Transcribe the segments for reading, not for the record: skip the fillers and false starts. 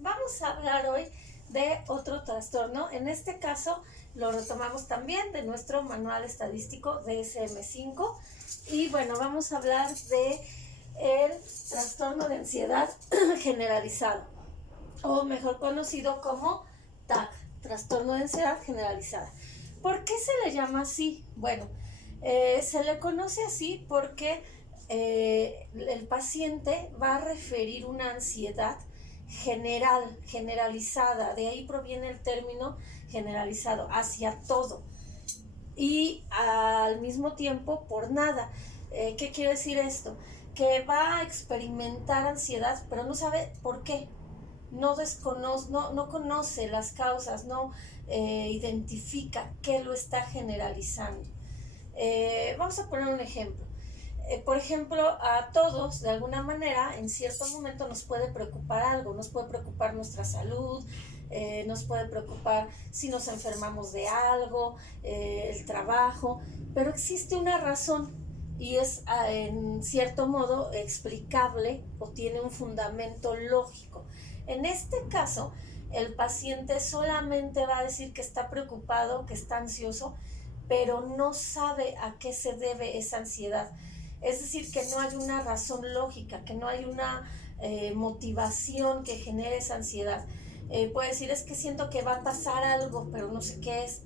vamos a hablar hoy de otro trastorno. En este caso lo retomamos también de nuestro manual estadístico DSM-5 y bueno, vamos a hablar de el trastorno de ansiedad generalizado, o mejor conocido como TAG, trastorno de ansiedad generalizada. ¿Por qué se le llama así? Bueno, se le conoce así porque el paciente va a referir una ansiedad generalizada, de ahí proviene el término generalizado, hacia todo y al mismo tiempo por nada. ¿Qué quiere decir esto? Que va a experimentar ansiedad, pero no sabe por qué. No conoce las causas, no identifica qué lo está generalizando. Vamos a poner un ejemplo. Por ejemplo, a todos, de alguna manera, en cierto momento nos puede preocupar algo, nos puede preocupar nuestra salud, nos puede preocupar si nos enfermamos de algo, el trabajo, pero existe una razón y es en cierto modo explicable o tiene un fundamento lógico. En este caso, el paciente solamente va a decir que está preocupado, que está ansioso, pero no sabe a qué se debe esa ansiedad. Es decir, que no hay una razón lógica, que no hay una motivación que genere esa ansiedad. Puede decir, es que siento que va a pasar algo, pero no sé qué es.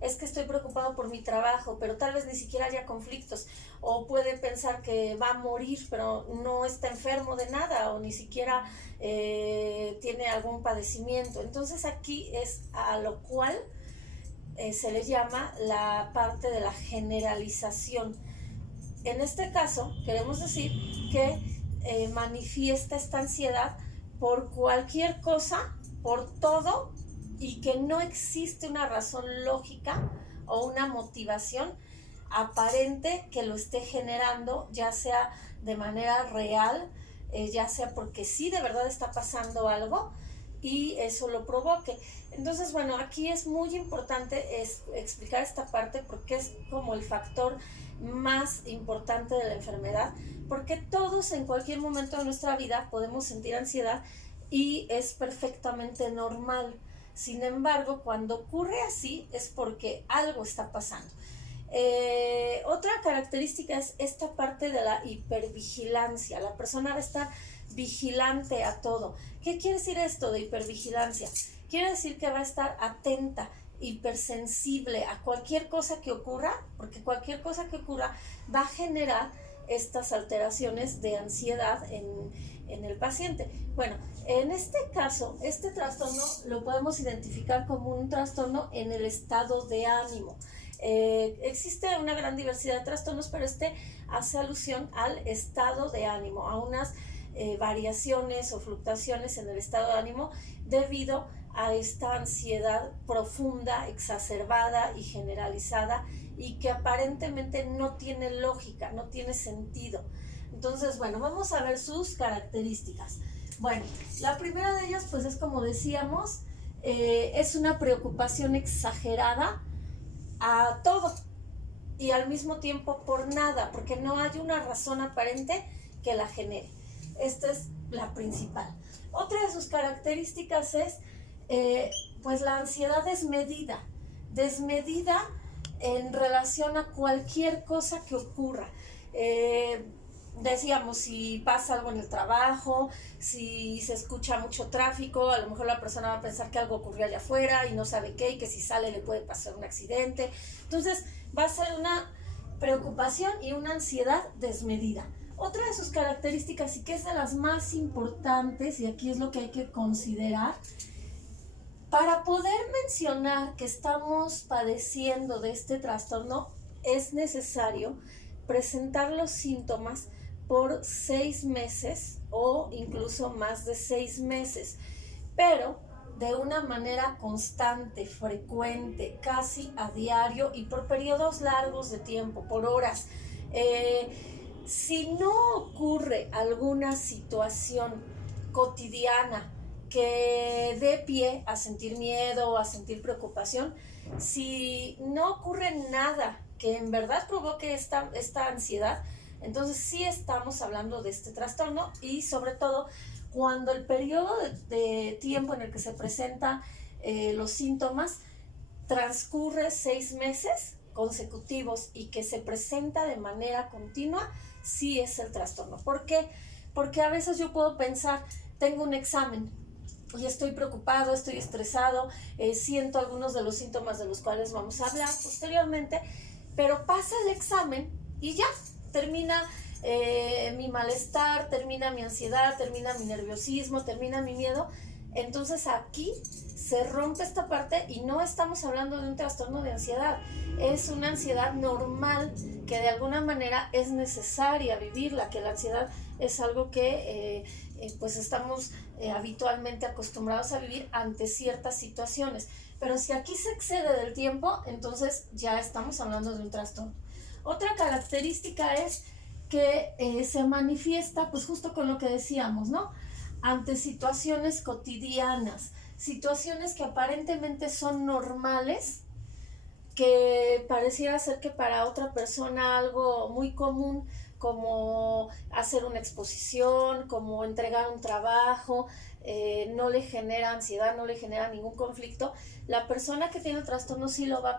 Es que estoy preocupado por mi trabajo, pero tal vez ni siquiera haya conflictos. O puede pensar que va a morir, pero no está enfermo de nada, o ni siquiera tiene algún padecimiento. Entonces aquí es a lo cual se le llama la parte de la generalización. En este caso, queremos decir que manifiesta esta ansiedad por cualquier cosa, por todo, y que no existe una razón lógica o una motivación aparente que lo esté generando, ya sea de manera real, ya sea porque sí de verdad está pasando algo y eso lo provoque. Entonces, bueno, aquí es muy importante explicar esta parte porque es como el factor más importante de la enfermedad, porque todos en cualquier momento de nuestra vida podemos sentir ansiedad y es perfectamente normal. Sin embargo, cuando ocurre así es porque algo está pasando. Otra característica es esta parte de la hipervigilancia. La persona va a estar vigilante a todo. ¿Qué quiere decir esto de hipervigilancia? Quiere decir que va a estar atenta, hipersensible a cualquier cosa que ocurra, porque cualquier cosa que ocurra va a generar estas alteraciones de ansiedad en el paciente. Bueno, en este caso, este trastorno lo podemos identificar como un trastorno en el estado de ánimo. Existe una gran diversidad de trastornos, pero este hace alusión al estado de ánimo, a unas variaciones o fluctuaciones en el estado de ánimo debido a esta ansiedad profunda, exacerbada y generalizada y que aparentemente no tiene lógica, no tiene sentido. Entonces, bueno, vamos a ver sus características. Bueno, la primera de ellas, pues es como decíamos, es una preocupación exagerada a todo y al mismo tiempo por nada, porque no hay una razón aparente que la genere. Esta es la principal. Otra de sus características es pues la ansiedad desmedida en relación a cualquier cosa que ocurra. Decíamos, si pasa algo en el trabajo, si se escucha mucho tráfico, a lo mejor la persona va a pensar que algo ocurrió allá afuera y no sabe qué, y que si sale le puede pasar un accidente. Entonces va a ser una preocupación y una ansiedad desmedida. Otra de sus características, y que es de las más importantes, y aquí es lo que hay que considerar, para poder mencionar que estamos padeciendo de este trastorno, es necesario presentar los síntomas por 6 meses o incluso más de 6 meses, pero de una manera constante, frecuente, casi a diario y por periodos largos de tiempo, por horas. Si no ocurre alguna situación cotidiana que dé pie a sentir miedo o a sentir preocupación, si no ocurre nada que en verdad provoque esta ansiedad, entonces sí estamos hablando de este trastorno y sobre todo Cuando el periodo de tiempo en el que se presentan los síntomas transcurre 6 meses consecutivos y que se presenta de manera continua, sí es el trastorno. ¿Por qué? Porque a veces yo puedo pensar, tengo un examen y estoy preocupado, estoy estresado, siento algunos de los síntomas de los cuales vamos a hablar posteriormente, pero pasa el examen y ya, termina mi malestar, termina mi ansiedad, termina mi nerviosismo, termina mi miedo. Entonces aquí se rompe esta parte y no estamos hablando de un trastorno de ansiedad, es una ansiedad normal que de alguna manera es necesaria vivirla, que la ansiedad es algo que pues estamos habitualmente acostumbrados a vivir ante ciertas situaciones, pero si aquí se excede del tiempo, entonces ya estamos hablando de un trastorno. Otra característica es que se manifiesta pues justo con lo que decíamos, ¿no? Ante situaciones cotidianas, situaciones que aparentemente son normales, que pareciera ser que para otra persona algo muy común, como hacer una exposición, como entregar un trabajo, no le genera ansiedad, no le genera ningún conflicto. La persona que tiene el trastorno sí lo va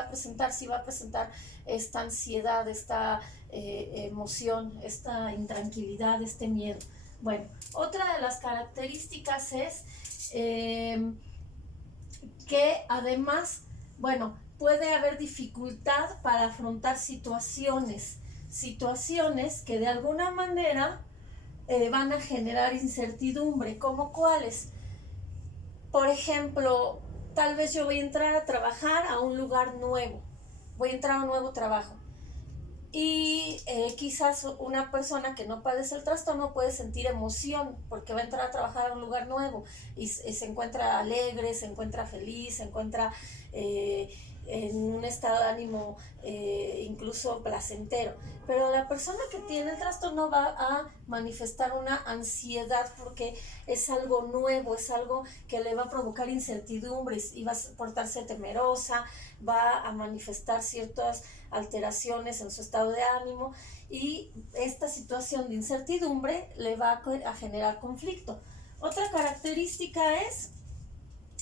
a presentar, sí va a presentar esta ansiedad, esta emoción, esta intranquilidad, este miedo. Bueno, otra de las características es que además, bueno, puede haber dificultad para afrontar situaciones que de alguna manera van a generar incertidumbre, como cuáles. Por ejemplo, tal vez yo voy a entrar a trabajar a un lugar nuevo, voy a entrar a un nuevo trabajo. Y quizás una persona que no padece el trastorno puede sentir emoción porque va a entrar a trabajar a un lugar nuevo y se encuentra alegre, se encuentra feliz, se encuentra en un estado de ánimo incluso placentero. Pero la persona que tiene el trastorno va a manifestar una ansiedad porque es algo nuevo, es algo que le va a provocar incertidumbres y va a portarse temerosa, va a manifestar ciertas alteraciones en su estado de ánimo y esta situación de incertidumbre le va a generar conflicto. Otra característica es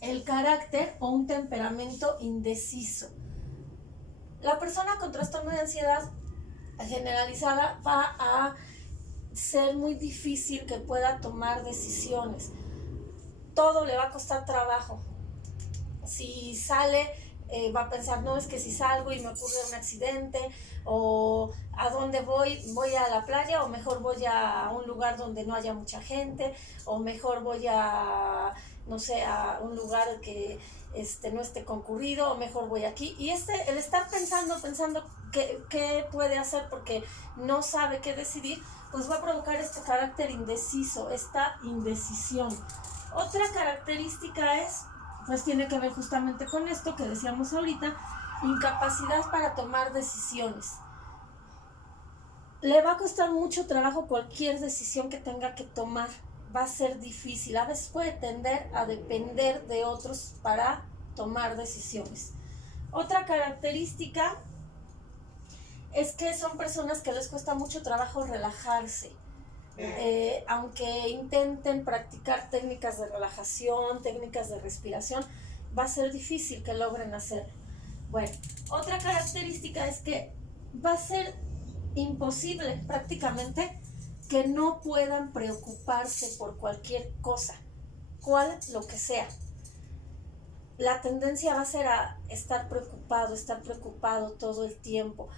el carácter o un temperamento indeciso. La persona con trastorno de ansiedad generalizada va a ser muy difícil que pueda tomar decisiones. Todo le va a costar trabajo. Si sale, va a pensar, no, es que si salgo y me ocurre un accidente, o a dónde voy a la playa, o mejor voy a un lugar donde no haya mucha gente, o mejor voy a, no sé, a un lugar que no esté concurrido, o mejor voy aquí. Y el estar pensando qué puede hacer porque no sabe qué decidir, pues va a provocar este carácter indeciso, esta indecisión. Otra característica pues tiene que ver justamente con esto que decíamos ahorita, incapacidad para tomar decisiones. Le va a costar mucho trabajo cualquier decisión que tenga que tomar, va a ser difícil, a veces puede tender a depender de otros para tomar decisiones. Otra característica es que son personas que les cuesta mucho trabajo relajarse. Aunque intenten practicar técnicas de relajación, técnicas de respiración, va a ser difícil que logren hacerlo. Bueno, otra característica es que va a ser imposible prácticamente que no puedan preocuparse por cualquier cosa, cual lo que sea. La tendencia va a ser a estar preocupado todo el tiempo,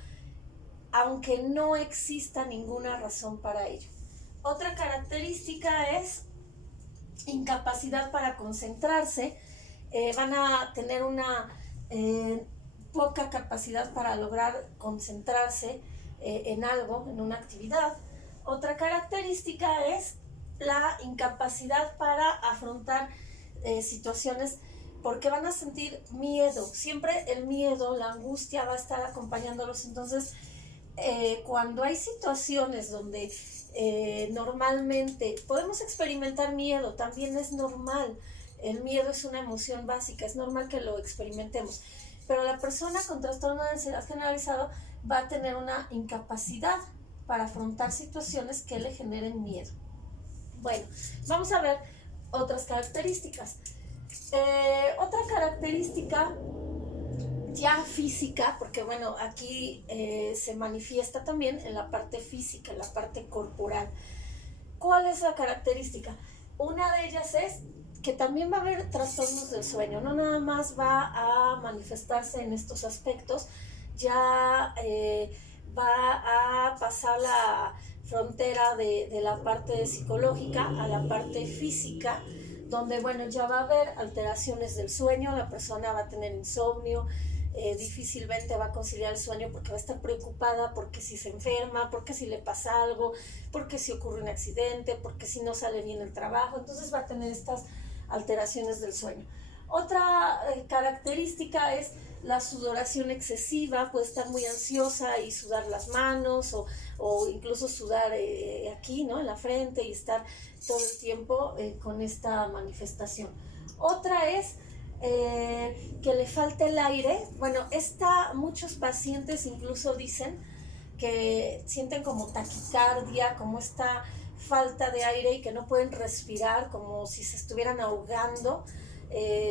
aunque no exista ninguna razón para ello. Otra característica es incapacidad para concentrarse, van a tener una poca capacidad para lograr concentrarse en algo, en una actividad. Otra característica es la incapacidad para afrontar situaciones porque van a sentir miedo, siempre el miedo, la angustia va a estar acompañándolos. Entonces cuando hay situaciones donde normalmente podemos experimentar miedo, también es normal. El miedo es una emoción básica, es normal que lo experimentemos. Pero la persona con trastorno de ansiedad generalizado va a tener una incapacidad para afrontar situaciones que le generen miedo. Bueno, vamos a ver otras características. Otra característica ya física, porque bueno, aquí se manifiesta también en la parte física, en la parte corporal. ¿Cuál es la característica? Una de ellas es que también va a haber trastornos del sueño, no nada más va a manifestarse en estos aspectos, ya va a pasar la frontera de la parte psicológica a la parte física, donde bueno, ya va a haber alteraciones del sueño, la persona va a tener insomnio, difícilmente va a conciliar el sueño porque va a estar preocupada porque si se enferma, porque si le pasa algo, porque si ocurre un accidente, porque si no sale bien el trabajo, entonces va a tener estas alteraciones del sueño. Otra característica es la sudoración excesiva, puede estar muy ansiosa y sudar las manos o incluso sudar aquí, ¿no? En la frente y estar todo el tiempo con esta manifestación. Otra es que le falte el aire. Bueno, muchos pacientes incluso dicen que sienten como taquicardia, como esta falta de aire y que no pueden respirar, como si se estuvieran ahogando.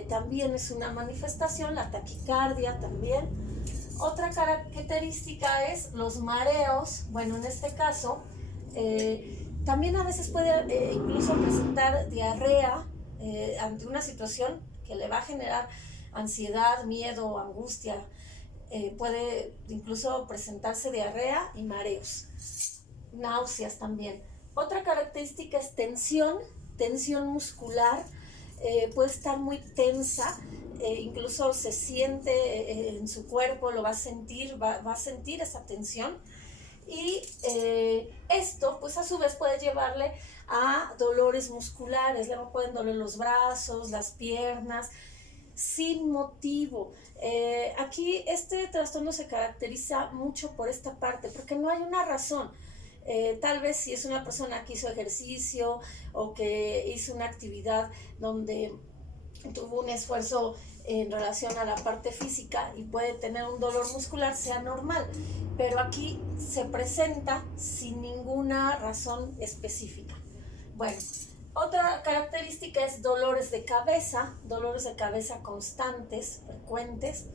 También es una manifestación, la taquicardia también. Otra característica es los mareos. Bueno, en este caso, también a veces puede incluso presentar diarrea ante una situación que le va a generar ansiedad, miedo, angustia. Puede incluso presentarse diarrea y mareos, náuseas también. Otra característica es tensión muscular, puede estar muy tensa, incluso se siente en su cuerpo, lo va a sentir, va a sentir esa tensión. Y esto pues a su vez puede llevarle a dolores musculares, le pueden doler los brazos, las piernas, sin motivo. Aquí este trastorno se caracteriza mucho por esta parte, porque no hay una razón. Tal vez si es una persona que hizo ejercicio o que hizo una actividad donde tuvo un esfuerzo en relación a la parte física y puede tener un dolor muscular, sea normal, pero aquí se presenta sin ninguna razón específica. Bueno, otra característica es dolores de cabeza constantes, frecuentes,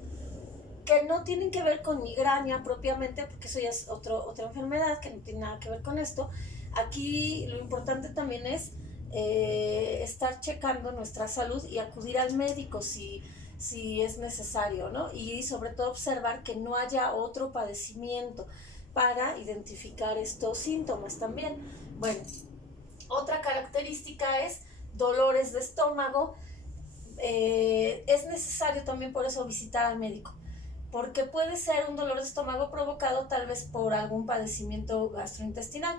que no tienen que ver con migraña propiamente, porque eso ya es otra enfermedad que no tiene nada que ver con esto. Aquí lo importante también es estar checando nuestra salud y acudir al médico si es necesario, ¿no? Y sobre todo observar que no haya otro padecimiento para identificar estos síntomas también. Bueno, otra característica es dolores de estómago. Es necesario también por eso visitar al médico, porque puede ser un dolor de estómago provocado tal vez por algún padecimiento gastrointestinal,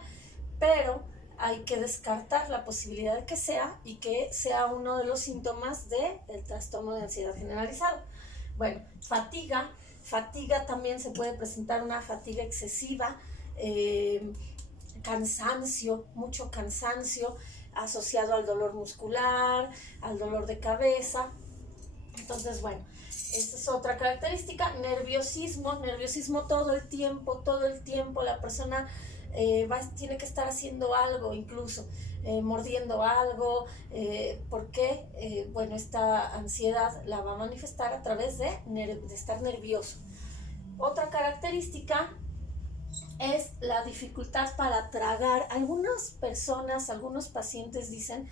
pero hay que descartar la posibilidad de que sea y que sea uno de los síntomas del trastorno de ansiedad generalizado. Bueno, fatiga también se puede presentar una fatiga excesiva, cansancio, mucho cansancio asociado al dolor muscular, al dolor de cabeza. Entonces, bueno, esta es otra característica. Nerviosismo todo el tiempo la persona tiene que estar haciendo algo, incluso mordiendo algo, porque bueno, esta ansiedad la va a manifestar a través de estar nervioso. Otra característica es la dificultad para tragar. Algunas personas, algunos pacientes dicen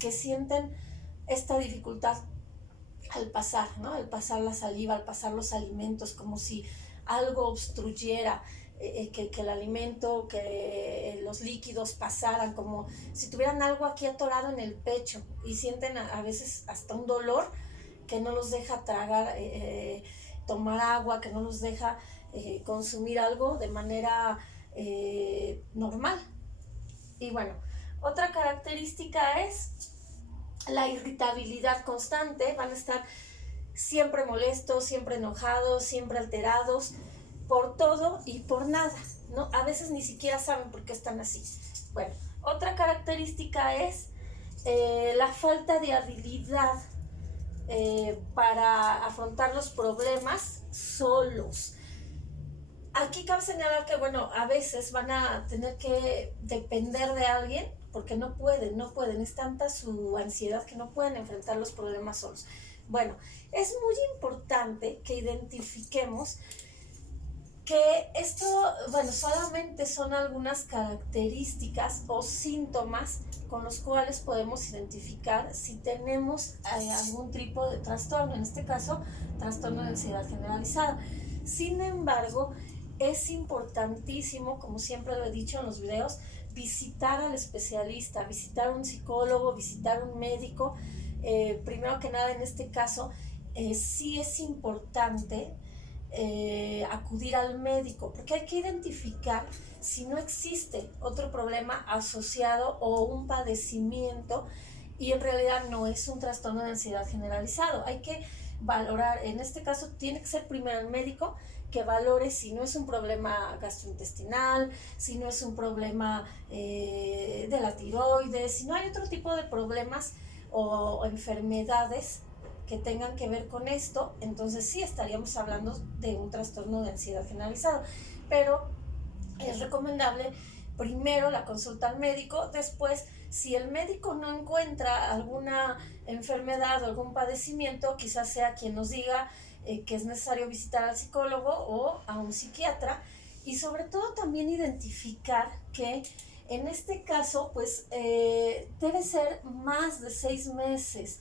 que sienten esta dificultad al pasar, ¿no? Al pasar la saliva, al pasar los alimentos, como si algo obstruyera que el alimento, que los líquidos pasaran, como si tuvieran algo aquí atorado en el pecho, y sienten a veces hasta un dolor que no los deja tragar, tomar agua, que no los deja consumir algo de manera normal. Y bueno, otra característica es la irritabilidad constante. Van a estar siempre molestos, siempre enojados, siempre alterados por todo y por nada, ¿no? A veces ni siquiera saben por qué están así. Bueno, otra característica es la falta de habilidad para afrontar los problemas solos. Aquí cabe señalar que, bueno, a veces van a tener que depender de alguien porque no pueden, es tanta su ansiedad que no pueden enfrentar los problemas solos. Bueno, es muy importante que identifiquemos que esto, bueno, solamente son algunas características o síntomas con los cuales podemos identificar si tenemos algún tipo de trastorno, en este caso, trastorno de ansiedad generalizada. Sin embargo, es importantísimo, como siempre lo he dicho en los videos, visitar al especialista, visitar un psicólogo, visitar un médico. Primero que nada, en este caso, sí es importante acudir al médico, porque hay que identificar si no existe otro problema asociado o un padecimiento y en realidad no es un trastorno de ansiedad generalizado. Hay que valorar, en este caso tiene que ser primero el médico que valore si no es un problema gastrointestinal, si no es un problema de la tiroides, si no hay otro tipo de problemas o enfermedades que tengan que ver con esto, entonces sí estaríamos hablando de un trastorno de ansiedad generalizado, pero es recomendable primero la consulta al médico, después si el médico no encuentra alguna enfermedad o algún padecimiento, quizás sea quien nos diga que es necesario visitar al psicólogo o a un psiquiatra, y sobre todo también identificar que en este caso pues debe ser más de 6 meses.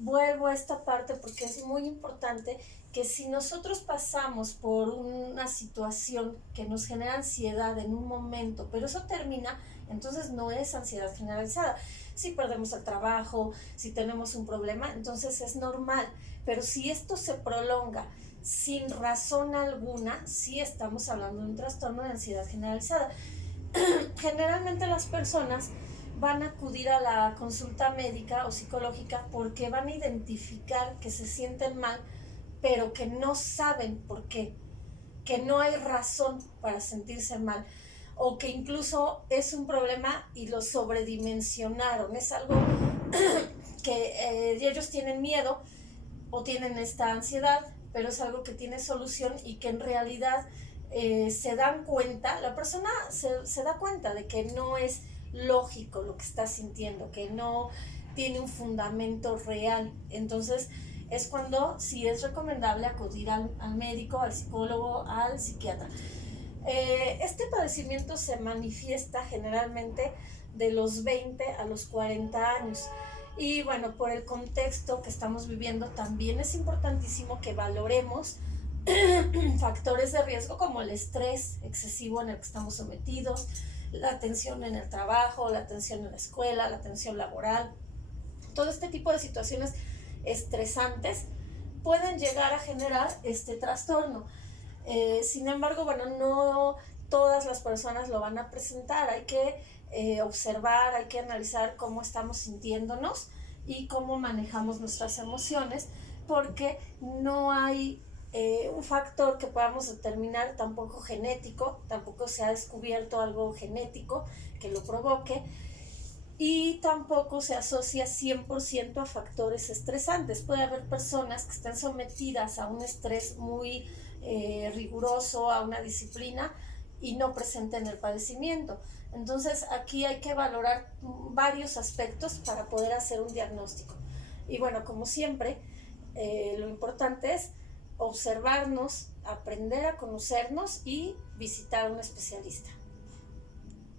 Vuelvo a esta parte porque es muy importante que si nosotros pasamos por una situación que nos genera ansiedad en un momento, pero eso termina, entonces no es ansiedad generalizada. Si perdemos el trabajo, si tenemos un problema, entonces es normal. Pero si esto se prolonga sin razón alguna, sí estamos hablando de un trastorno de ansiedad generalizada. Generalmente las personas van a acudir a la consulta médica o psicológica porque van a identificar que se sienten mal, pero que no saben por qué, que no hay razón para sentirse mal, o que incluso es un problema y lo sobredimensionaron, es algo que ellos tienen miedo o tienen esta ansiedad, pero es algo que tiene solución y que en realidad se dan cuenta, la persona se da cuenta de que no es lógico lo que está sintiendo, que no tiene un fundamento real. Entonces es cuando sí es recomendable acudir al médico, al psicólogo, al psiquiatra. Este padecimiento se manifiesta generalmente de los 20 a los 40 años. Y bueno, por el contexto que estamos viviendo, también es importantísimo que valoremos factores de riesgo como el estrés excesivo en el que estamos sometidos, la tensión en el trabajo, la tensión en la escuela, la tensión laboral. Todo este tipo de situaciones estresantes pueden llegar a generar este trastorno. Sin embargo, bueno, no todas las personas lo van a presentar. Hay que observar, hay que analizar cómo estamos sintiéndonos y cómo manejamos nuestras emociones, porque no hay un factor que podamos determinar, tampoco genético, tampoco se ha descubierto algo genético que lo provoque, y tampoco se asocia 100% a factores estresantes. Puede haber personas que estén sometidas a un estrés muy riguroso, a una disciplina, y no presenten el padecimiento. Entonces aquí hay que valorar varios aspectos para poder hacer un diagnóstico. Y bueno, como siempre, lo importante es observarnos, aprender a conocernos y visitar a un especialista.